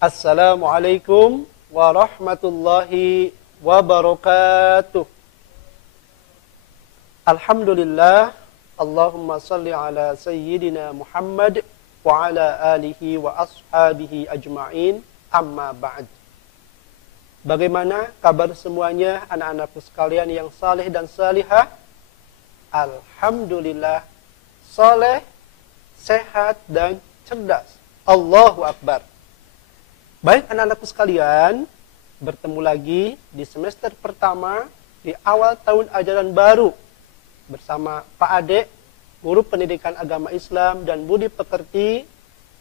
Assalamualaikum warahmatullahi wabarakatuh. Alhamdulillah, Allahumma salli ala sayyidina Muhammad wa ala alihi wa ashabihi ajma'in, amma ba'd. Bagaimana kabar semuanya anak-anakku sekalian yang saleh dan salihah? Alhamdulillah, saleh, sehat dan cerdas. Allahu Akbar. Baik anak-anakku sekalian, bertemu lagi di semester pertama di awal tahun ajaran baru bersama Pak Ade, Guru Pendidikan Agama Islam dan Budi Pekerti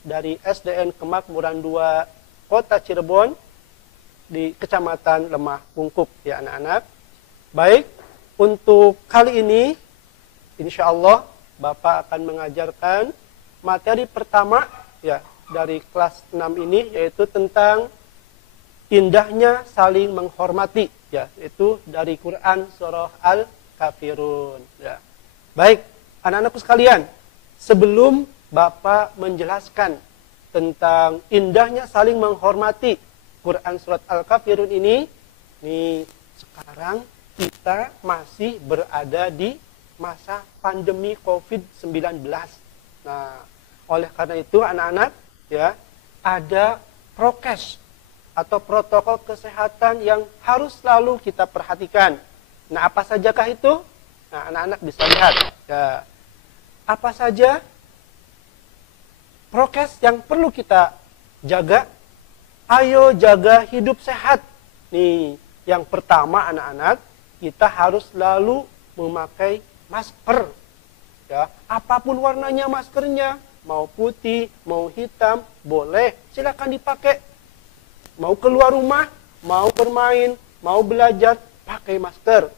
dari SDN Kemakmuran 2 Kota Cirebon di Kecamatan Lemah Pungkup ya anak-anak. Baik, untuk kali ini insya Allah Bapak akan mengajarkan materi pertama ya dari kelas 6 ini, yaitu tentang indahnya saling menghormati ya, itu dari Quran surah Al-Kafirun ya. Baik anak-anakku sekalian, sebelum Bapak menjelaskan tentang indahnya saling menghormati Quran surat Al-Kafirun ini, nih sekarang kita masih berada di masa pandemi COVID-19. Nah, oleh karena itu anak-anak ya, ada prokes atau protokol kesehatan yang harus selalu kita perhatikan. Nah, apa sajakah itu? Nah, anak-anak bisa lihat ya, apa saja prokes yang perlu kita jaga. Ayo jaga hidup sehat. Nih, yang pertama anak-anak, kita harus selalu memakai masker. Ya, apapun warnanya maskernya, mau putih, mau hitam, boleh, silakan dipakai. Mau keluar rumah, mau bermain, mau belajar, pakai masker.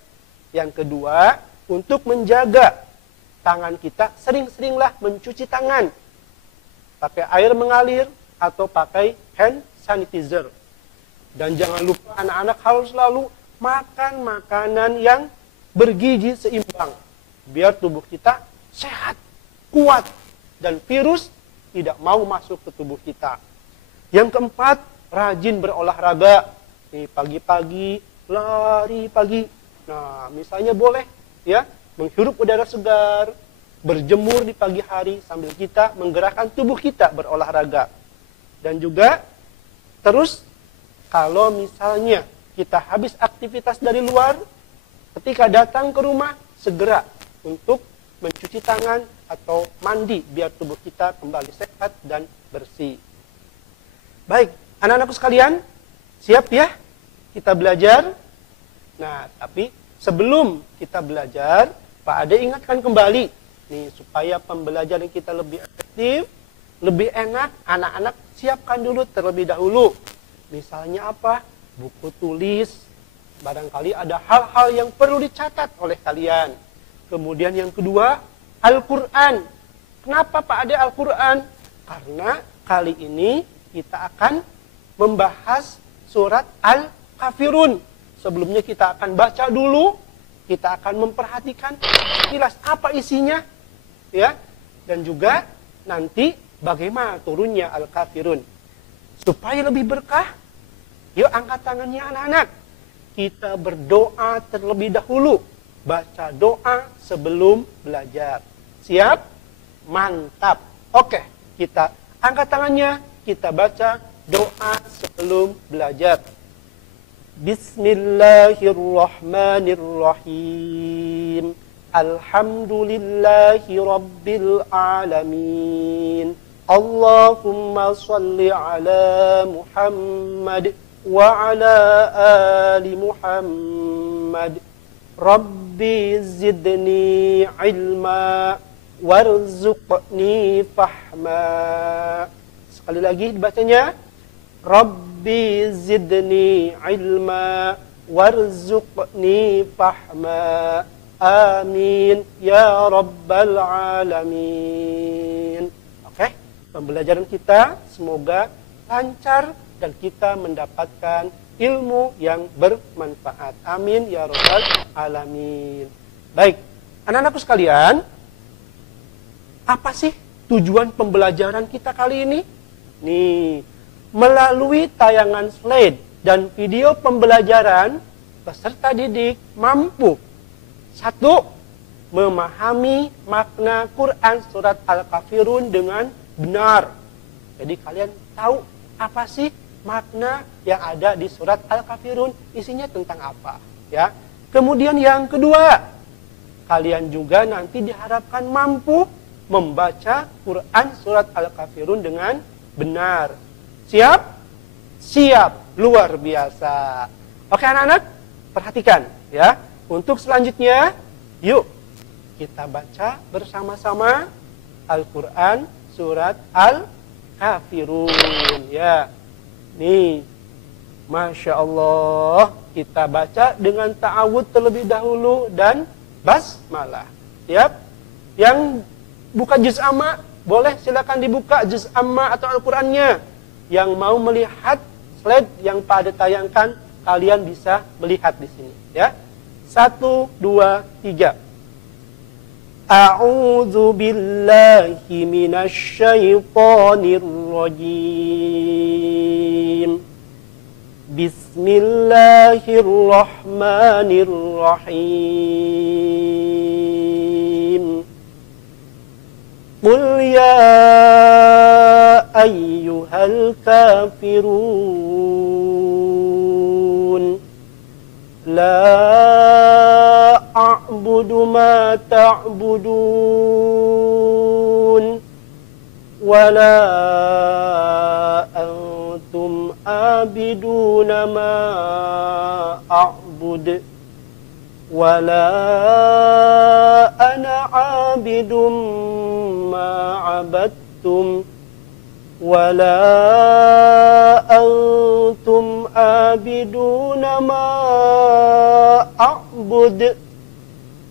Yang kedua, untuk menjaga tangan kita, sering-seringlah mencuci tangan. Pakai air mengalir atau pakai hand sanitizer. Dan jangan lupa anak-anak harus selalu makan makanan yang bergizi seimbang. Biar tubuh kita sehat, kuat, dan virus tidak mau masuk ke tubuh kita. Yang keempat, rajin berolahraga. Nih, pagi-pagi, lari pagi. Nah, misalnya boleh ya, menghirup udara segar, berjemur di pagi hari sambil kita menggerakkan tubuh kita berolahraga. Dan juga, terus, kalau misalnya kita habis aktivitas dari luar, ketika datang ke rumah, segera untuk mencuci tangan atau mandi biar tubuh kita kembali sehat dan bersih. Baik, anak-anakku sekalian, siap ya kita belajar? Nah, tapi sebelum kita belajar, Pak Ade ingatkan kembali nih, supaya pembelajaran kita lebih efektif, lebih enak, anak-anak siapkan dulu terlebih dahulu. Misalnya apa? Buku tulis. Barangkali ada hal-hal yang perlu dicatat oleh kalian. Kemudian yang kedua, Al-Quran. Kenapa Pak Ade Al-Quran? Karena kali ini kita akan membahas surat Al-Kafirun. Sebelumnya kita akan baca dulu, kita akan memperhatikan jelas apa isinya, ya, dan juga nanti bagaimana turunnya Al-Kafirun. Supaya lebih berkah, yuk angkat tangannya anak-anak. Kita berdoa terlebih dahulu. Baca doa sebelum belajar. Siap? Mantap. Oke, kita angkat tangannya, kita baca doa sebelum belajar. Bismillahirrahmanirrahim. Alhamdulillahi rabbil alamin. Allahumma salli ala Muhammad wa ala ali Muhammad. Rabbi zidni ilma warzuqni fahma. Sekali lagi dibacanya. Rabbi zidni ilma warzuqni fahma. Amin ya rabbal alamin. Oke, pembelajaran kita semoga lancar dan kita mendapatkan ilmu yang bermanfaat. Amin ya rabbal alamin. Baik, anak-anakku sekalian, apa sih tujuan pembelajaran kita kali ini? Nih, melalui tayangan slide dan video pembelajaran, peserta didik mampu: satu, memahami makna Quran surat Al-Kafirun dengan benar. Jadi kalian tahu apa sih makna yang ada di surat Al-Kafirun, isinya tentang apa, ya. Kemudian yang kedua, kalian juga nanti diharapkan mampu membaca Quran surat Al-Kafirun dengan benar. Siap? Siap, luar biasa. Oke anak-anak, perhatikan ya. Untuk selanjutnya, yuk kita baca bersama-sama Al-Quran surat Al-Kafirun ya. Nih, Masya Allah, kita baca dengan ta'awud terlebih dahulu dan basmalah. Siap? Yang buka juz amma, boleh silakan dibuka juz amma atau Al-Qurannya. Yang mau melihat slide yang pada tayangkan, kalian bisa melihat di sini ya. 1, 2, 3. A'udzu billahi minasy syaithanir rajim. Bismillahirrahmanirrahim. Qul ya ayyuhal kafirun la a'budu ma ta'budun wa la antum abiduna ma a'bud wa la ana abidum ma abadtum wa la antum abiduna ma a'bud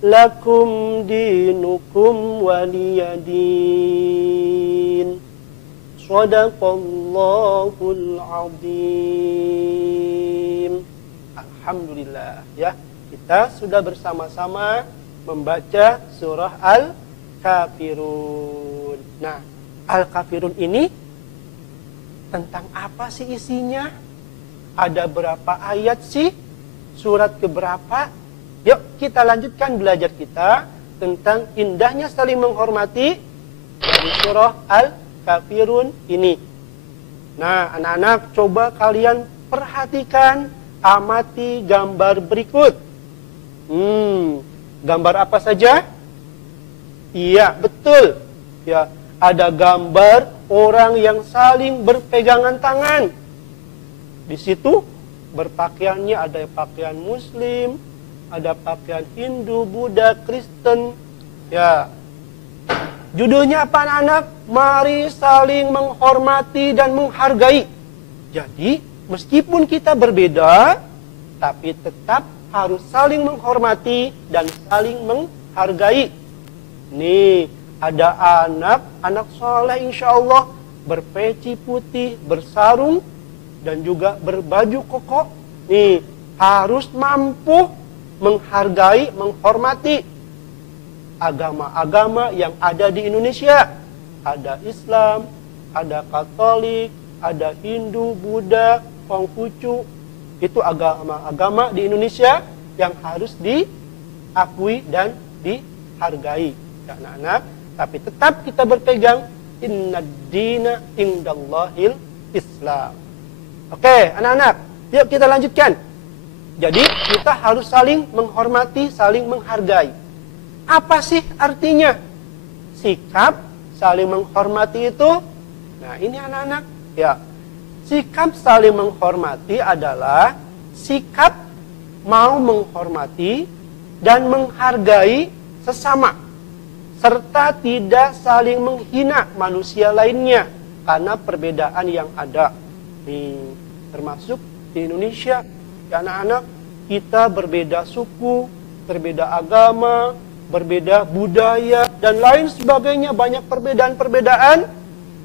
lakum dinukum waliyadin. Shadaqallahul azim. Alhamdulillah ya, kita sudah bersama-sama membaca surah Al-Kafirun. Nah, Al-Kafirun ini tentang apa sih isinya? Ada berapa ayat sih? Surat keberapa? Yuk kita lanjutkan belajar kita tentang indahnya saling menghormati dari surah Al-Kafirun ini. Nah anak-anak, coba kalian perhatikan, amati gambar berikut. Gambar apa saja? Iya betul ya, ada gambar orang yang saling berpegangan tangan. Di situ berpakaiannya ada pakaian Muslim, ada pakaian Hindu, Buddha, Kristen. Ya. Judulnya apa anak-anak? Mari saling menghormati dan menghargai. Jadi, meskipun kita berbeda, tapi tetap harus saling menghormati dan saling menghargai. Nih, ada anak soleh insya Allah, berpeci putih, bersarung, dan juga berbaju koko. Nih, harus mampu menghargai, menghormati agama-agama yang ada di Indonesia. Ada Islam, ada Katolik, ada Hindu, Buddha, Konghucu. Itu agama-agama di Indonesia yang harus diakui dan dihargai. Ya, anak-anak, tapi tetap kita berpegang innad dina indallahil Islam. Oke, anak-anak, yuk kita lanjutkan. Jadi kita harus saling menghormati, saling menghargai. Apa sih artinya sikap saling menghormati itu? Nah ini anak-anak ya, sikap saling menghormati adalah sikap mau menghormati dan menghargai sesama, serta tidak saling menghina manusia lainnya karena perbedaan yang ada. Termasuk di Indonesia ya anak-anak, kita berbeda suku, berbeda agama, berbeda budaya, dan lain sebagainya, banyak perbedaan-perbedaan.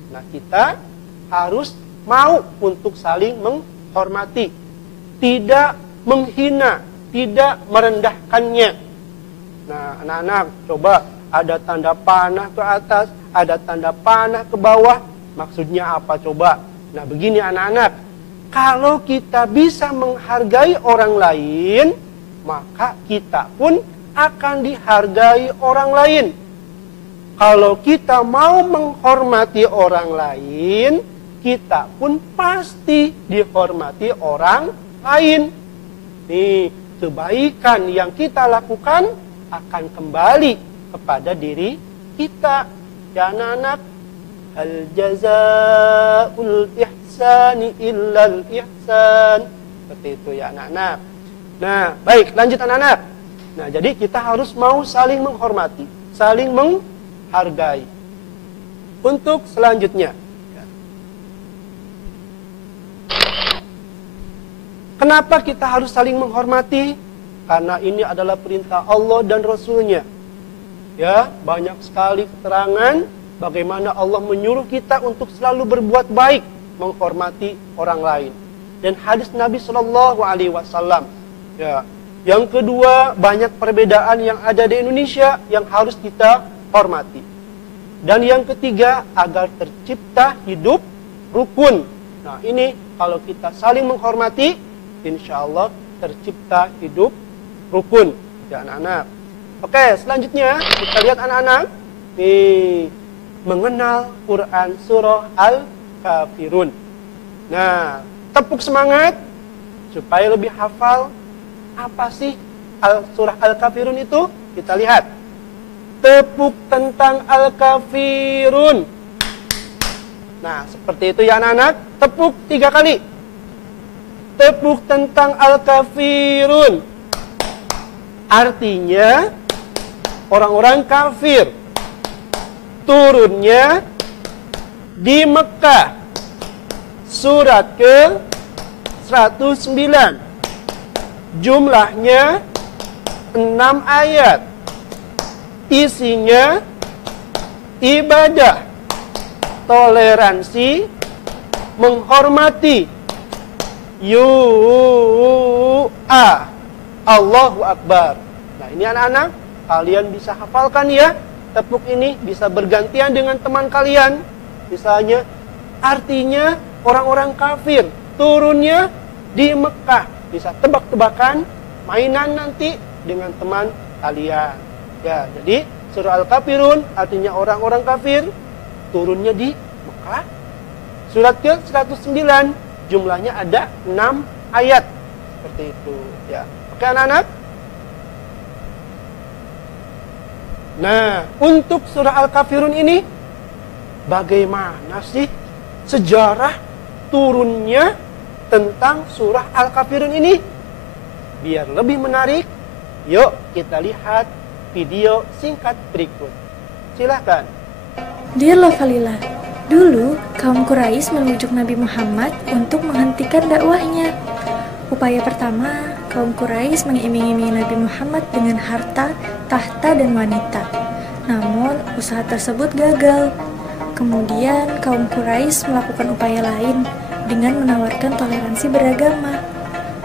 Nah kita harus mau untuk saling menghormati, tidak menghina, tidak merendahkannya. Nah anak-anak, coba ada tanda panah ke atas, ada tanda panah ke bawah, maksudnya apa coba? Nah, begini anak-anak, kalau kita bisa menghargai orang lain, maka kita pun akan dihargai orang lain. Kalau kita mau menghormati orang lain, kita pun pasti dihormati orang lain. Nih, kebaikan yang kita lakukan akan kembali kepada diri kita. Ya anak-anak, hal jazaa'ul ihsani illal ihsan. Seperti itu ya anak-anak. Nah, baik, lanjut anak-anak. Nah, jadi kita harus mau saling menghormati, saling menghargai. Untuk selanjutnya, kenapa kita harus saling menghormati? Karena ini adalah perintah Allah dan Rasul-Nya. Ya, banyak sekali keterangan bagaimana Allah menyuruh kita untuk selalu berbuat baik, menghormati orang lain. Dan hadis Nabi Shallallahu Alaihi Wasallam. Ya, yang kedua, banyak perbedaan yang ada di Indonesia yang harus kita hormati. Dan yang ketiga, agar tercipta hidup rukun. Nah, ini kalau kita saling menghormati, insya Allah tercipta hidup rukun. Ya anak-anak. Oke, selanjutnya kita lihat anak-anak. Nih, mengenal Quran surah Al-Kafirun. Nah, tepuk semangat supaya lebih hafal. Apa sih surah Al-Kafirun itu? Kita lihat. Tepuk tentang Al-Kafirun. Nah, seperti itu ya anak-anak. Tepuk 3 kali. Tepuk tentang Al-Kafirun. Artinya orang-orang kafir. Turunnya di Mekah. Surat ke 109. Jumlahnya 6 ayat. Isinya ibadah, toleransi, menghormati. Allahu Akbar. Nah, ini anak-anak, kalian bisa hafalkan ya. Tepuk ini bisa bergantian dengan teman kalian. Misalnya, artinya orang-orang kafir turunnya di Mekah. Bisa tebak-tebakan, mainan nanti dengan teman kalian. Ya, jadi surah Al-Kafirun artinya orang-orang kafir turunnya di Mekah. Surat ke 109, jumlahnya ada 6 ayat. Seperti itu ya. Oke anak-anak. Nah, untuk surah Al-Kafirun ini bagaimana sih sejarah turunnya tentang surah Al-Kafirun ini? Biar lebih menarik, yuk kita lihat video singkat berikut. Silahkan. Dear Lovalila, dulu kaum Quraisy menunjuk Nabi Muhammad untuk menghentikan dakwahnya. Upaya pertama, kaum Quraisy mengiming-imingi Nabi Muhammad dengan harta, tahta, dan wanita. Namun, usaha tersebut gagal. Kemudian, kaum Quraisy melakukan upaya lain dengan menawarkan toleransi beragama,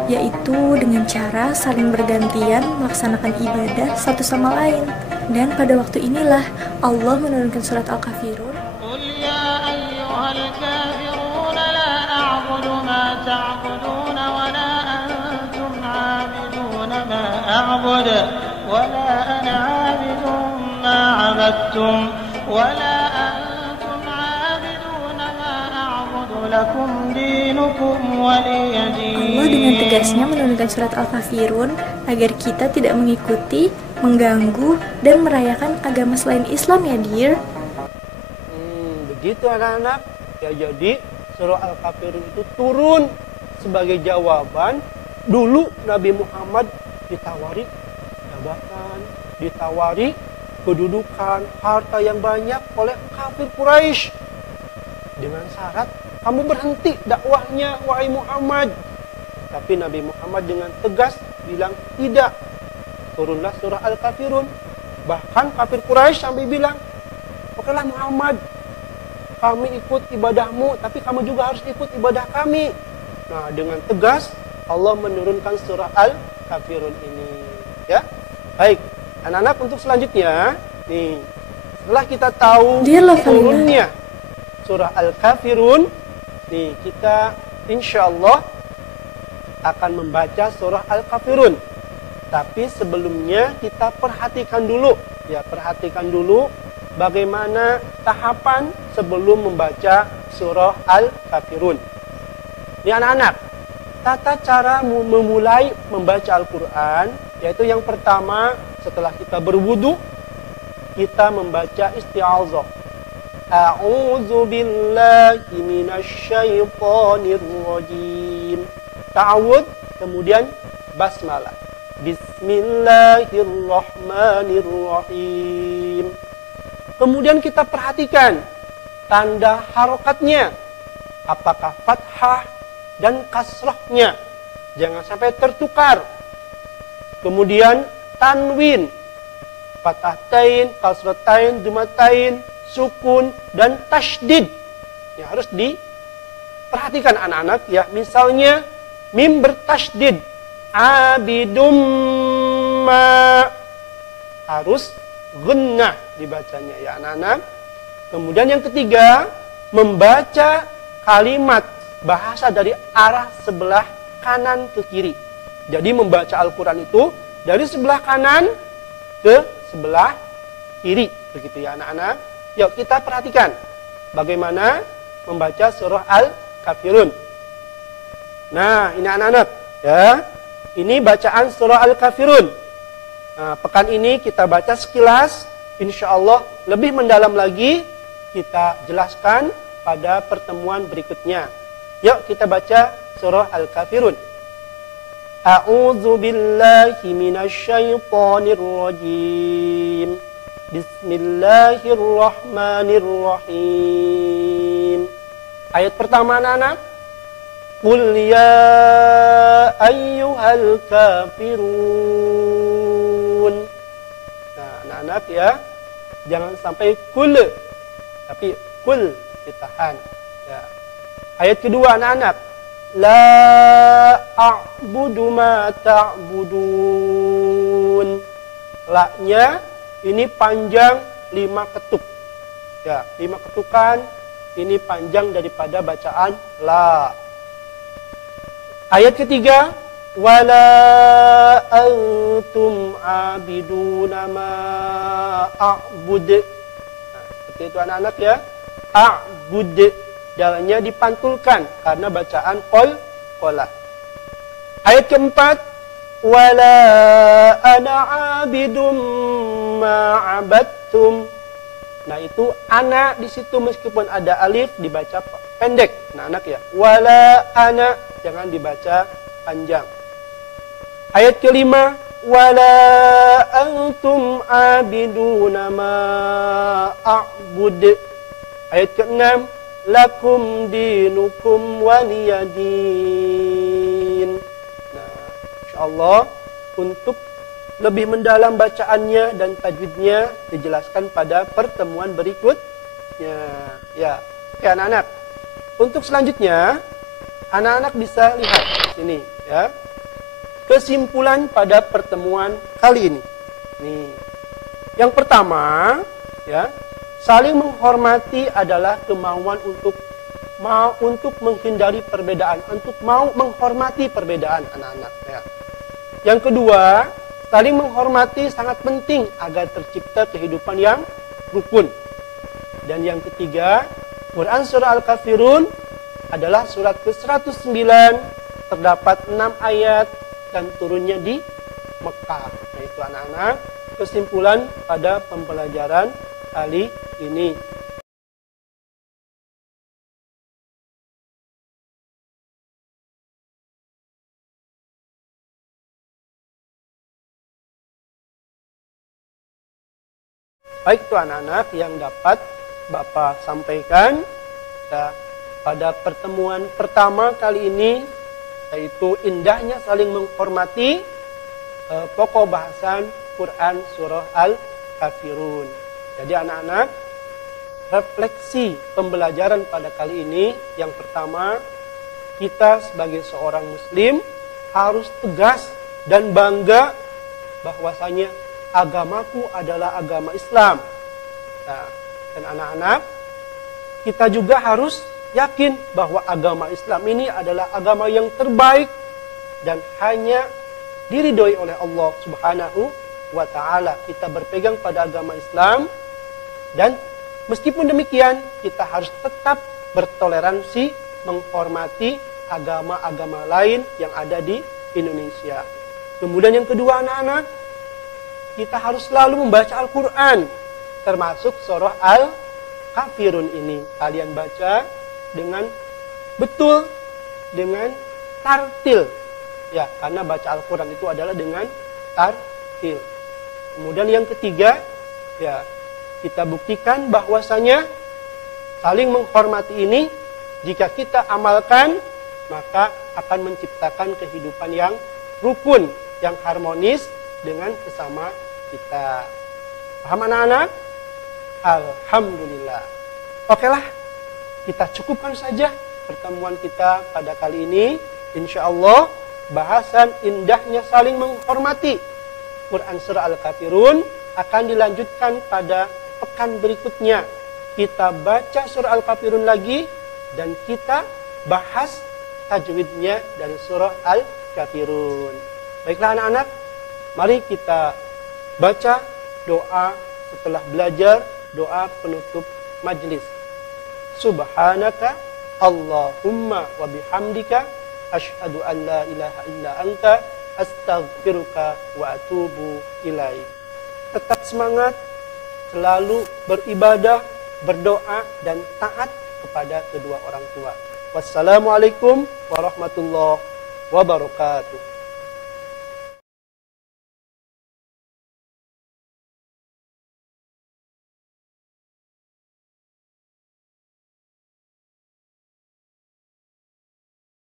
yaitu dengan cara saling bergantian melaksanakan ibadah satu sama lain. Dan pada waktu inilah Allah menurunkan surat Al-Kafirun. Qul ya ayyuhal kafirun la a'budu ma ta'budun wa la antum 'abidun ma a'budu wa la ana 'abidun ma 'abadtum wa la antum 'abidun ma a'budu lakum dinukum waliyadin. Allah dengan tegasnya menurunkan surat Al-Kafirun agar kita tidak mengikuti, mengganggu, dan merayakan agama selain Islam ya, dear. Begitu anak-anak. Ya, jadi surah Al-Kafirun itu turun sebagai jawaban. Dulu Nabi Muhammad ditawari jabatan, ditawari kedudukan, harta yang banyak oleh kafir Quraisy. Dengan syarat, kamu berhenti dakwahnya, wahai Muhammad. Tapi Nabi Muhammad dengan tegas bilang tidak. Turunlah surah Al-Kafirun. Bahkan kafir Quraisy sampai bilang, okelah Muhammad, kami ikut ibadahmu, tapi kamu juga harus ikut ibadah kami. Nah, dengan tegas Allah menurunkan surah Al-Kafirun ini. Ya, baik. Anak-anak, untuk selanjutnya, nih, setelah kita tahu turunnya surah Al-Kafirun, Nih, kita insya Allah akan membaca surah Al-Kafirun. Tapi sebelumnya kita perhatikan dulu, ya, perhatikan dulu bagaimana tahapan sebelum membaca surah Al-Kafirun. Ini anak-anak, tata cara memulai membaca Al-Quran, yaitu yang pertama setelah kita berwudu, kita membaca isti'azah. A'udzu billahi minasyaitonir rajim. Ta'awudz, kemudian basmalah. Bismillahirrahmanirrahim. Kemudian kita perhatikan tanda harokatnya. Apakah fathah dan kasrahnya. Jangan sampai tertukar. Kemudian tanwin. Fathatain, kasratain, dumatain, sukun, dan tasydid. Ya, harus diperhatikan anak-anak ya. Misalnya mim bertasydid. Abidum ma. Harus gunnah dibacanya ya anak-anak. Kemudian yang ketiga, membaca kalimat bahasa dari arah sebelah kanan ke kiri. Jadi membaca Al-Quran itu dari sebelah kanan ke sebelah kiri. Begitu ya anak-anak. Yuk kita perhatikan bagaimana membaca surah Al-Kafirun. Nah ini anak-anak ya. Ini bacaan surah Al-Kafirun. Nah, pekan ini kita baca sekilas. Insya Allah lebih mendalam lagi kita jelaskan pada pertemuan berikutnya. Yuk kita baca surah Al-Kafirun. A'udzu billahi minasyaitonir rajim. Bismillahirrahmanirrahim. Ayat pertama anak-anak. Qul ya ayyuhal kafirun. Nah anak-anak ya. Jangan sampai kul. Tapi kul ditahan. Ya. Ayat kedua anak-anak. La a'budu ma ta'budun. La-nya ini panjang 5 ketuk. Ya, 5 ketukan ini panjang daripada bacaan la. Ayat ketiga, wala antum abiduna ma a'bud. Nah, seperti itu anak-anak ya. A'bud. Dalanya dipantulkan karena bacaan qala. Ayat keempat, wala ana abidum ma'abattum. Nah itu ana di situ meskipun ada alif dibaca pendek. Nah anak ya, wala ana jangan dibaca panjang. Ayat kelima, wala antum abiduna ma'abud. Ayat keenam, lakum dinukum waliyadin. Nah, insyaallah untuk lebih mendalam bacaannya dan tajwidnya dijelaskan pada pertemuan berikutnya. Ya, oke anak-anak. Untuk selanjutnya, anak-anak bisa lihat di sini ya. Kesimpulan pada pertemuan kali ini. Nih. Yang pertama, ya, saling menghormati adalah kemauan untuk menghindari perbedaan, untuk mau menghormati perbedaan anak-anak ya. Yang kedua, saling menghormati sangat penting agar tercipta kehidupan yang rukun. Dan yang ketiga, Quran surah Al-Kafirun adalah surat ke-109, terdapat 6 ayat dan turunnya di Mekah. Nah itu anak-anak, kesimpulan pada pembelajaran kali ini. Baik itu anak-anak yang dapat Bapak sampaikan ya, pada pertemuan pertama kali ini, yaitu indahnya saling menghormati pokok bahasan Quran surah Al-Kafirun. Jadi anak-anak, refleksi pembelajaran pada kali ini, yang pertama, kita sebagai seorang muslim harus tegas dan bangga bahwasanya agamaku adalah agama Islam. Nah, dan anak-anak, kita juga harus yakin bahwa agama Islam ini adalah agama yang terbaik dan hanya diridhoi oleh Allah Subhanahu wa ta'ala. Kita berpegang pada agama Islam, dan meskipun demikian kita harus tetap bertoleransi, menghormati agama-agama lain yang ada di Indonesia. Kemudian yang kedua anak-anak, kita harus selalu membaca Al-Quran, termasuk surah Al-Kafirun ini. Kalian baca dengan betul, dengan tartil. Ya, karena baca Al-Quran itu adalah dengan tartil. Kemudian yang ketiga, ya, kita buktikan bahwasanya saling menghormati ini jika kita amalkan, maka akan menciptakan kehidupan yang rukun, yang harmonis dengan sesama kita. Paham anak-anak? Alhamdulillah. Oke lah, kita cukupkan saja pertemuan kita pada kali ini. Insya Allah bahasan indahnya saling menghormati Quran Surah Al-Kafirun akan dilanjutkan pada pekan berikutnya. Kita baca Surah Al-Kafirun lagi dan kita bahas tajwidnya dari Surah Al-Kafirun. Baiklah anak-anak, mari kita baca doa setelah belajar, doa penutup majlis. Subhanaka Allahumma wa bihamdika asyhadu an la ilaha illa anta astaghfiruka wa atubu ilaik. Tetap semangat, selalu beribadah, berdoa dan taat kepada kedua orang tua. Wassalamualaikum warahmatullahi wabarakatuh.